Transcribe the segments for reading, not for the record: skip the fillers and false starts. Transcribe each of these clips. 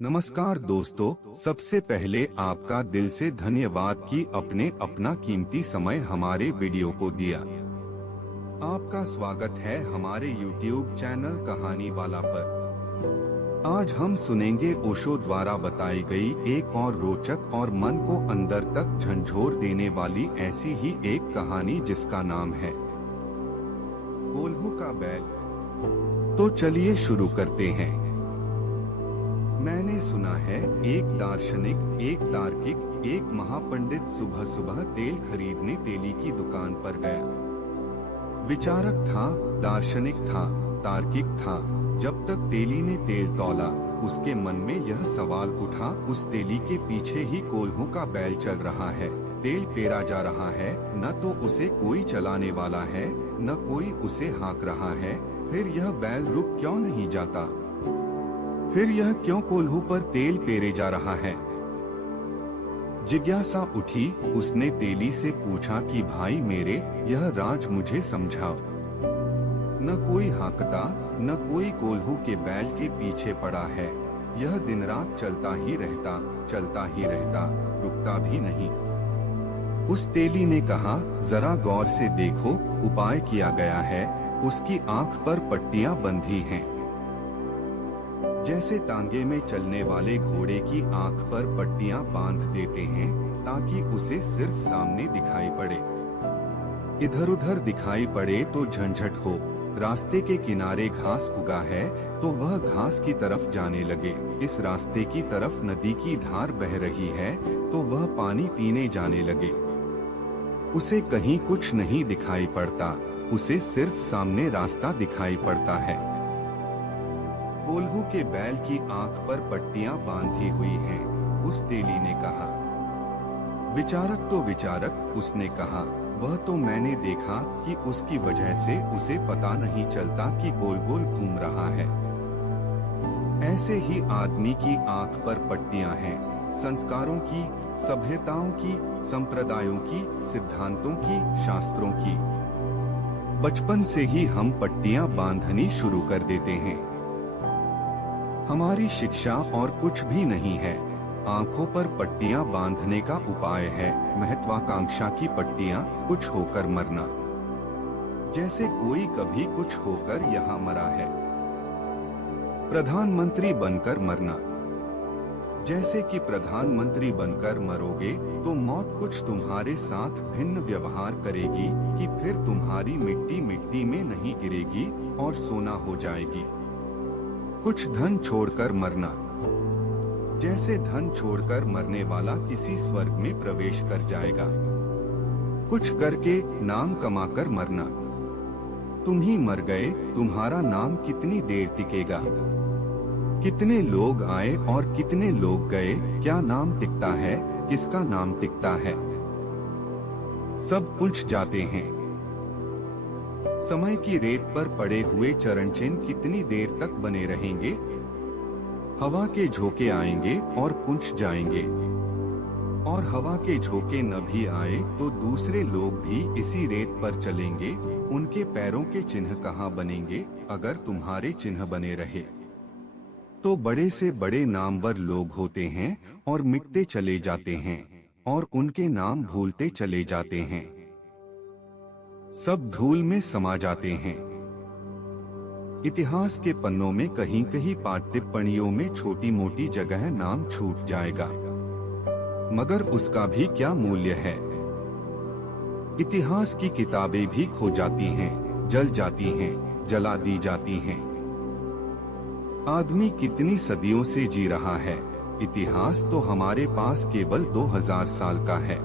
नमस्कार दोस्तों, सबसे पहले आपका दिल से धन्यवाद कि आपने अपना कीमती समय हमारे वीडियो को दिया। आपका स्वागत है हमारे YouTube चैनल कहानी वाला पर। आज हम सुनेंगे ओशो द्वारा बताई गई एक और रोचक और मन को अंदर तक झंझोर देने वाली ऐसी ही एक कहानी जिसका नाम है कोल्हू का बैल। तो चलिए शुरू करते हैं। मैंने सुना है एक दार्शनिक, एक तार्किक, एक महापंडित सुबह सुबह तेल खरीदने तेली की दुकान पर गया। विचारक था, दार्शनिक था, तार्किक था। जब तक तेली ने तेल तौला, उसके मन में यह सवाल उठा, उस तेली के पीछे ही कोल्हू का बैल चल रहा है। तेल पेरा जा रहा है, न तो उसे कोई चलाने वाला है, न कोई उसे हाँक रहा है। फिर यह बैल रुक क्यों नहीं जाता? फिर यह क्यों कोल्हू पर तेल पेरे जा रहा है? जिज्ञासा उठी। उसने तेली से पूछा कि भाई मेरे, यह राज मुझे समझाओ। न कोई हाँकता, न कोई कोल्हू के बैल के पीछे पड़ा है। यह दिन रात चलता ही रहता, रुकता भी नहीं। उस तेली ने कहा, जरा गौर से देखो, उपाय किया गया है। उसकी आंख पर पट्टियां बंधी हैं, जैसे तांगे में चलने वाले घोड़े की आंख पर पट्टियां बांध देते हैं ताकि उसे सिर्फ सामने दिखाई पड़े। इधर उधर दिखाई पड़े तो झंझट हो। रास्ते के किनारे घास उगा है तो वह घास की तरफ जाने लगे। इस रास्ते की तरफ नदी की धार बह रही है तो वह पानी पीने जाने लगे। उसे कहीं कुछ नहीं दिखाई पड़ता, उसे सिर्फ सामने रास्ता दिखाई पड़ता है। कोल्हू के बैल की आंख पर पट्टियां बांधी हुई हैं, उस तेली ने कहा। विचारक तो विचारक, उसने कहा, वह तो मैंने देखा कि उसकी वजह से उसे पता नहीं चलता कि गोल गोल घूम रहा है। ऐसे ही आदमी की आंख पर पट्टियां हैं, संस्कारों की, सभ्यताओं की, संप्रदायों की, सिद्धांतों की, शास्त्रों की। बचपन से ही हम पट्टियां बांधनी शुरू कर देते हैं। हमारी शिक्षा और कुछ भी नहीं है, आंखों पर पट्टियां बांधने का उपाय है। महत्वाकांक्षा की पट्टियां, कुछ होकर मरना, जैसे कोई कभी कुछ होकर यहाँ मरा है। प्रधानमंत्री बनकर मरना, जैसे कि प्रधानमंत्री बनकर मरोगे तो मौत कुछ तुम्हारे साथ भिन्न व्यवहार करेगी कि फिर तुम्हारी मिट्टी मिट्टी में नहीं गिरेगी और सोना हो जाएगी। कुछ धन छोड़कर मरना, जैसे धन छोड़कर मरने वाला किसी स्वर्ग में प्रवेश कर जाएगा। कुछ करके नाम कमाकर मरना, तुम ही मर गए, तुम्हारा नाम कितनी देर टिकेगा? कितने लोग आए और कितने लोग गए, क्या नाम टिकता है, किसका नाम टिकता है? सब पूछ जाते हैं। समय की रेत पर पड़े हुए चरण चिन्ह कितनी देर तक बने रहेंगे? हवा के झोंके आएंगे और पूछ जाएंगे, और हवा के झोंके न भी आए तो दूसरे लोग भी इसी रेत पर चलेंगे। उनके पैरों के चिन्ह कहाँ बनेंगे? अगर तुम्हारे चिन्ह बने रहे तो बड़े से बड़े नामवर लोग होते हैं और मिटते चले जाते हैं और उनके नाम भूलते चले जाते हैं। सब धूल में समा जाते हैं। इतिहास के पन्नों में कहीं कहीं पाठ टिप्पणियों में छोटी मोटी जगह नाम छूट जाएगा, मगर उसका भी क्या मूल्य है? इतिहास की किताबें भी खो जाती हैं, जल जाती हैं, जला दी जाती हैं। आदमी कितनी सदियों से जी रहा है, इतिहास तो हमारे पास केवल 2000 साल का है।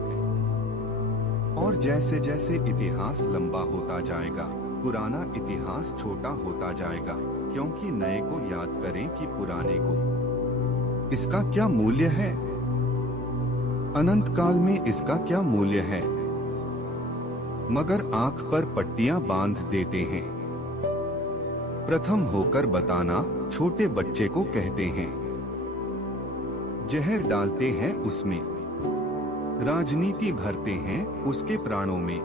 और जैसे जैसे इतिहास लंबा होता जाएगा, पुराना इतिहास छोटा होता जाएगा, क्योंकि नए को याद करें कि पुराने को। इसका क्या मूल्य है? अनंत काल में इसका क्या मूल्य है? मगर आंख पर पट्टियां बांध देते हैं। प्रथम होकर बताना, छोटे बच्चे को कहते हैं। जहर डालते हैं उसमें, राजनीति भरते हैं उसके प्राणों में।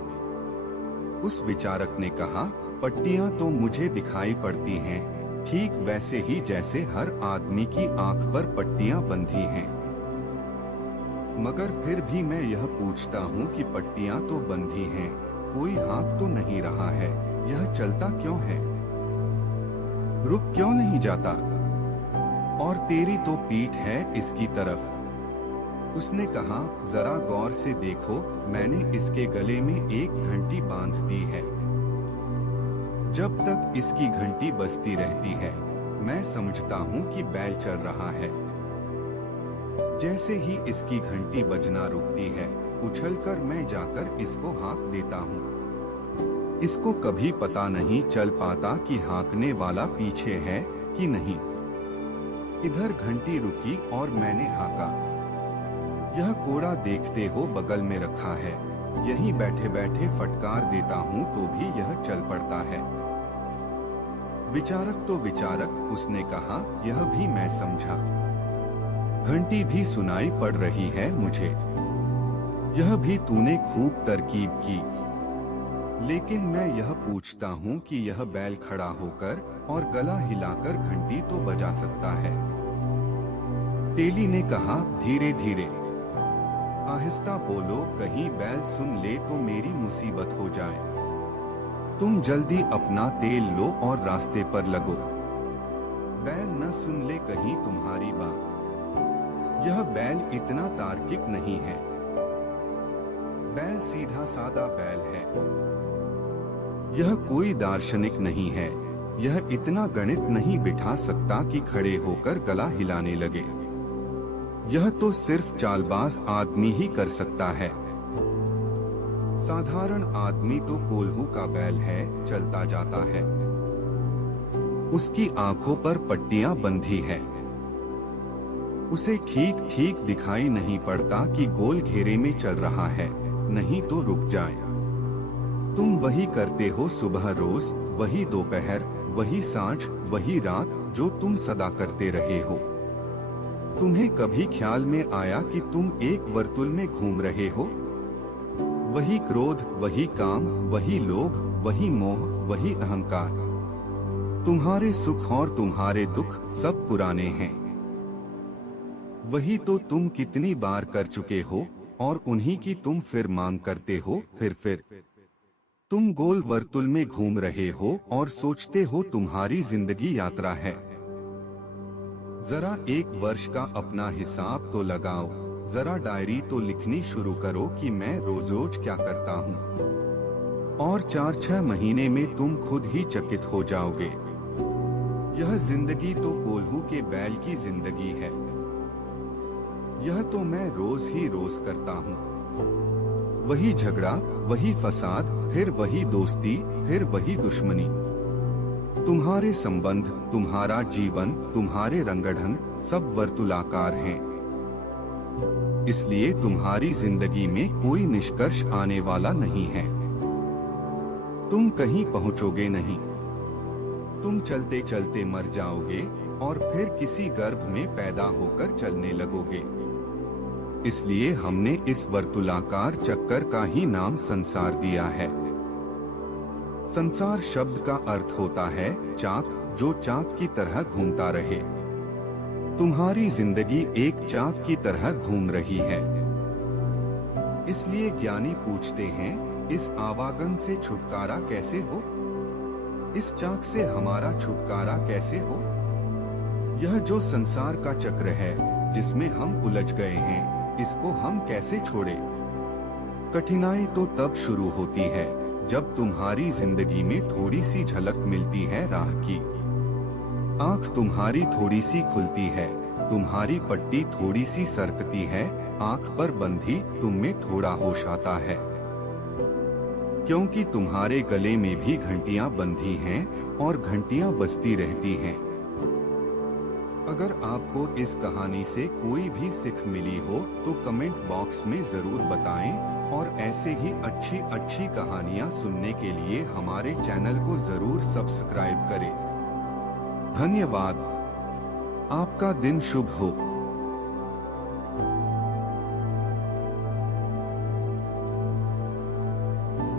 उस विचारक ने कहा, पट्टियां तो मुझे दिखाई पड़ती हैं, ठीक वैसे ही जैसे हर आदमी की आंख पर पट्टियां बंधी हैं। मगर फिर भी मैं यह पूछता हूँ कि पट्टियां तो बंधी हैं, कोई हाँक तो नहीं रहा है, यह चलता क्यों है, रुक क्यों नहीं जाता? और तेरी तो पीठ है इसकी तरफ। उसने कहा, जरा गौर से देखो, मैंने इसके गले में एक घंटी बांध दी है। जब तक इसकी घंटी बजती रहती है, मैं समझता हूँ कि बैल चल रहा है। जैसे ही इसकी घंटी बजना रुकती है, उछलकर मैं जाकर इसको हाँक देता हूँ। इसको कभी पता नहीं चल पाता कि हाँकने वाला पीछे है कि नहीं। इधर घंटी रुकी और मैंने हाँका। यह कोड़ा देखते हो बगल में रखा है, यहीं बैठे बैठे फटकार देता हूँ तो भी यह चल पड़ता है। विचारक तो विचारक, उसने कहा, यह भी मैं समझा। घंटी भी सुनाई पड़ रही है मुझे, यह भी तूने खूब तरकीब की। लेकिन मैं यह पूछता हूँ कि यह बैल खड़ा होकर और गला हिलाकर घंटी तो बजा सकता है। तेली ने कहा, धीरे धीरे, आहिस्ता बोलो, कहीं बैल सुन ले तो मेरी मुसीबत हो जाए। तुम जल्दी अपना तेल लो और रास्ते पर लगो, बैल न सुन ले कहीं तुम्हारी बात। यह बैल इतना तार्किक नहीं है, बैल सीधा सादा बैल है। यह कोई दार्शनिक नहीं है, यह इतना गणित नहीं बिठा सकता कि खड़े होकर गला हिलाने लगे। यह तो सिर्फ चालबाज आदमी ही कर सकता है। साधारण आदमी तो कोल्हू का बैल है, चलता जाता है। उसकी आंखों पर पट्टियां बंधी हैं। उसे ठीक ठीक दिखाई नहीं पड़ता कि गोल घेरे में चल रहा है, नहीं तो रुक जाए। तुम वही करते हो सुबह रोज, वही दोपहर, वही सांझ, वही रात, जो तुम सदा करते रहे हो। तुम्हें कभी ख्याल में आया कि तुम एक वर्तुल में घूम रहे हो? वही क्रोध, वही काम, वही लोभ, वही मोह, वही अहंकार। तुम्हारे सुख और तुम्हारे दुख सब पुराने हैं। वही तो तुम कितनी बार कर चुके हो और उन्हीं की तुम फिर मांग करते हो। फिर तुम गोल वर्तुल में घूम रहे हो और सोचते हो तुम्हारी जिंदगी यात्रा है। जरा एक वर्ष का अपना हिसाब तो लगाओ, जरा डायरी तो लिखनी शुरू करो कि मैं रोज रोज क्या करता हूँ। और 4-6 महीने में तुम खुद ही चकित हो जाओगे। यह जिंदगी तो कोल्हू के बैल की जिंदगी है। यह तो मैं रोज ही रोज करता हूँ। वही झगड़ा, वही फसाद, फिर वही दोस्ती, फिर वही दुश्मनी। तुम्हारे संबंध, तुम्हारा जीवन, तुम्हारे रंगढंग सब वर्तुलाकार हैं। इसलिए तुम्हारी जिंदगी में कोई निष्कर्ष आने वाला नहीं है। तुम कहीं पहुंचोगे नहीं। तुम चलते चलते मर जाओगे और फिर किसी गर्भ में पैदा होकर चलने लगोगे। इसलिए हमने इस वर्तुलाकार चक्कर का ही नाम संसार दिया है। संसार शब्द का अर्थ होता है चाक, जो चाक की तरह घूमता रहे। तुम्हारी जिंदगी एक चाक की तरह घूम रही है। इसलिए ज्ञानी पूछते हैं, इस आवागन से छुटकारा कैसे हो? इस चाक से हमारा छुटकारा कैसे हो? यह जो संसार का चक्र है, जिसमें हम उलझ गए हैं, इसको हम कैसे छोड़े? कठिनाई तो तब शुरू होती है जब तुम्हारी जिंदगी में थोड़ी सी झलक मिलती है राह की। आंख तुम्हारी थोड़ी सी खुलती है, तुम्हारी पट्टी थोड़ी सी सरकती है, आंख पर बंधी तुम में थोड़ा होश आता है। क्योंकि तुम्हारे गले में भी घंटियां बंधी हैं और घंटियां बजती रहती हैं। अगर आपको इस कहानी से कोई भी सीख मिली हो तो कमेंट बॉक्स में जरूर बताएं और ऐसे ही अच्छी अच्छी कहानियां सुनने के लिए हमारे चैनल को जरूर सब्सक्राइब करें। धन्यवाद। आपका दिन शुभ हो।